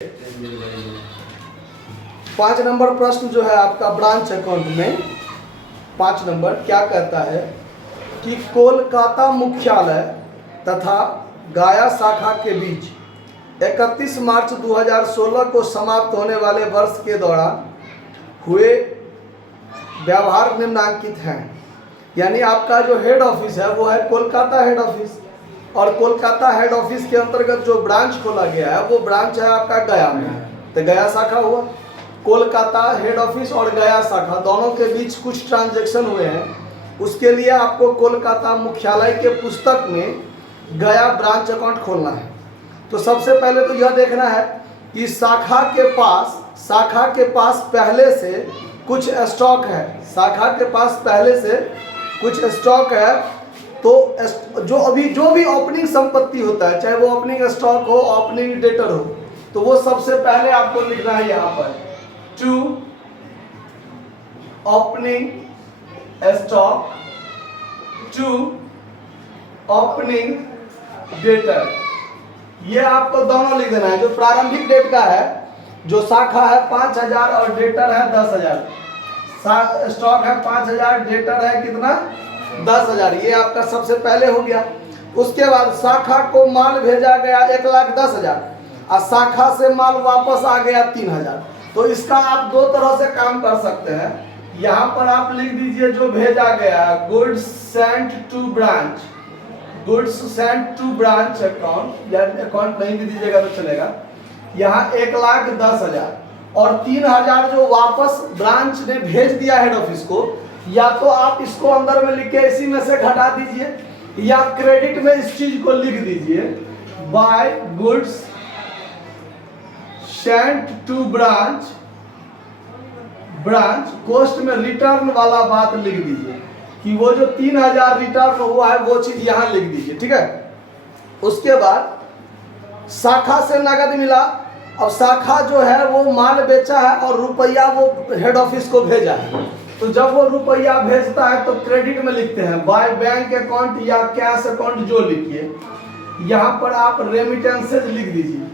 5 number प्रश्न जो है आपका ब्रांच अकाउंट में 5 नंबर क्या कहता है कि कोलकाता मुख्यालय तथा गया शाखा के बीच 31 मार्च 2016 को समाप्त होने वाले वर्ष के दौरान हुए व्यवहार निम्नांकित हैं। यानी आपका जो हेड ऑफिस है वो है कोलकाता हेड ऑफिस, और कोलकाता हेड ऑफिस के अंतर्गत जो ब्रांच खोला गया है वो ब्रांच है आपका गया में, तो गया शाखा हुआ। कोलकाता हेड ऑफिस और गया शाखा दोनों के बीच कुछ ट्रांजैक्शन हुए हैं, उसके लिए आपको कोलकाता मुख्यालय के पुस्तक में गया ब्रांच अकाउंट खोलना है। तो सबसे पहले तो यह देखना है कि शाखा के पास पहले से कुछ स्टॉक है, शाखा के पास पहले से कुछ स्टॉक है। तो जो भी ओपनिंग संपत्ति होता है, चाहे वो ओपनिंग स्टॉक हो, ओपनिंग डेटर हो, तो वो सबसे पहले आपको लिखना है यहाँ पर to opening stock to opening debtor, ये आपको दोनों लिख देना है। जो प्रारंभिक डेट का है, जो शाखा है 5000 और डेटर है 10000, स्टॉक है 5000, डेटर है कितना 10000, ये आपका सबसे पहले हो गया। उसके बाद शाखा को माल भेजा गया 1,10,000 और शाखा से माल वापस आ गया 3000। तो इसका आप दो तरह से काम कर सकते हैं। यहाँ पर आप लिख दीजिए जो भेजा गया goods sent to branch, goods sent to branch account, या अकाउंट नहीं भी दीजिएगा तो चलेगा। यहाँ 1,10,000 और 3000 जो वापस ब्रांच ने भेज दिया हेड ऑफिस को, या तो आप इसको अंदर में लिख के इसी में से घटा दीजिए, या क्रेडिट में इस चीज को लिख दीजिए by goods sent to branch, cost में रिटर्न वाला बात लिख दीजिए कि वो जो 3000 रिटर्न हुआ है वो चीज यहां लिख दीजिए, ठीक है। उसके बाद शाखा से नगद मिला, और शाखा जो है वो माल बेचा है और रुपया वो हेड ऑफिस को भेजा है। तो जब वो रुपया भेजता है तो क्रेडिट में लिखते हैं बाय बैंक अकाउंट या कैश अकाउंट, जो लिखिए। यहाँ पर आप रेमिटेंसेज लिख दीजिए,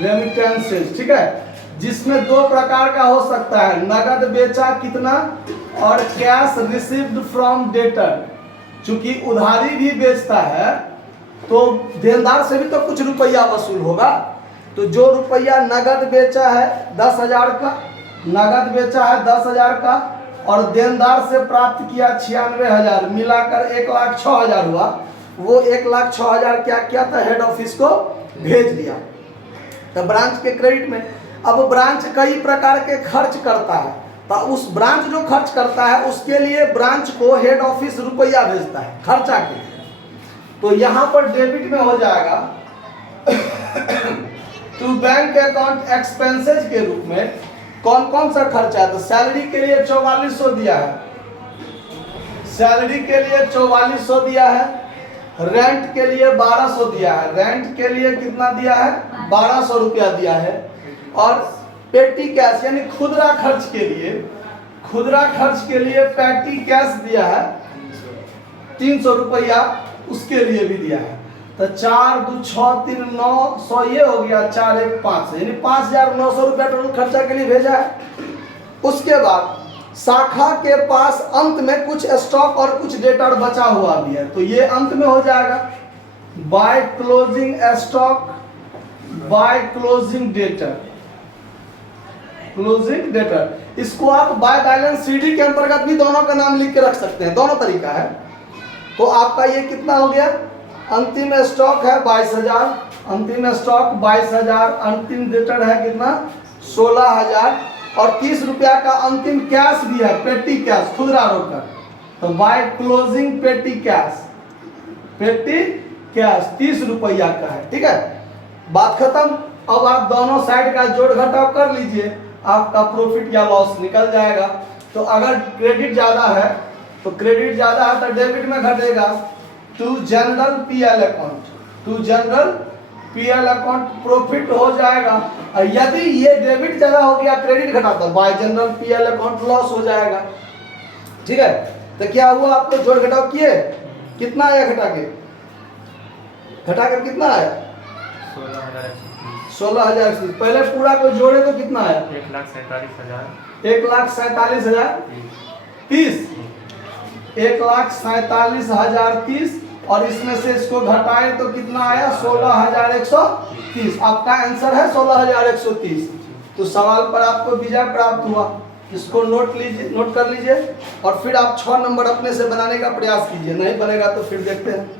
रेमिटेंसेज, ठीक है, जिसमें दो प्रकार का हो सकता है, नगद बेचा कितना और कैश रिसीव्ड फ्रॉम डेटर। चूंकि उधारी भी बेचता है तो देनदार से भी तो कुछ रुपया वसूल होगा। तो जो रुपया नगद बेचा है 10,000 का, नगद बेचा है 10,000 का, और देनदार से प्राप्त किया 96,000, मिलाकर 1,06,000 हुआ। वो 1,06,000 क्या किया था, हेड ऑफिस को भेज दिया तो ब्रांच के क्रेडिट में। अब ब्रांच कई प्रकार के खर्च करता है, तो उस ब्रांच जो खर्च करता है उसके लिए ब्रांच को हेड ऑफिस रुपया भेजता है खर्चा के लिए। तो यहाँ पर डेबिट में हो जाएगा टू बैंक अकाउंट एक्सपेंसेस के रूप में कौन कौन सा खर्चा है। तो सैलरी के लिए 4400 दिया है, सैलरी के लिए 4400 दिया है, रेंट के लिए 1200 दिया है, रेंट के लिए कितना दिया है 1200 रुपया दिया है, और पेटी कैश यानी खुदरा खर्च के लिए, खुदरा खर्च के लिए पेटी कैश दिया है 300 रुपया, उसके लिए भी दिया है। तो 4 2 6 3 900 ये हो गया, 4 1 5, यानी 5,900 रुपया टोटल खर्चा के लिए भेजा है। उसके बाद शाखा के पास अंत में कुछ स्टॉक और कुछ डेटर बचा हुआ भी है, तो ये अंत में हो जाएगा by closing stock by closing debtor, closing debtor. इसको आप बाय बैलेंस सीडी के अंतर्गत भी दोनों का नाम लिख के रख सकते हैं, दोनों तरीका है। तो आपका ये कितना हो गया, अंतिम स्टॉक है 22,000, अंतिम स्टॉक 22,000, अंतिम डेटर है कितना 16,000, और 30 रुपया का अंतिम कैश भी है, पेटी कैश, खुदरा रोकड़। तो बाय क्लोजिंग पेटी कैश, पेटी कैश 30 रुपया का है, ठीक है। बात खत्म। अब आप दोनों साइड का जोड़ घटाव कर लीजिए, आपका प्रॉफिट या लॉस निकल जाएगा। तो अगर क्रेडिट ज्यादा है तो क्रेडिट ज्यादा है तो डेबिट में घटेगा to general PL account, to general PL account profit हो जाएगा। और यदि ये डेबिट ज्यादा हो गया क्रेडिट घटा तो bye general PL account loss हो जाएगा, ठीक है। तो क्या हुआ, आपको जोड़ घटाव किए, कितना आया घटा के कितना आया 16,000। पहले पूरा को जोड़े तो कितना आया? 1,47,000 1,47,030 1,47,030 और इसमें से इसको घटाए तो कितना आया? 16,130। आपका आंसर है 16,130। तो सवाल पर आपको विजय प्राप्त हुआ। इसको नोट कर लीजिए और फिर आप 6 नंबर अपने से बनाने का प्रयास कीजिए। नहीं बनेगा तो फिर देखते हैं।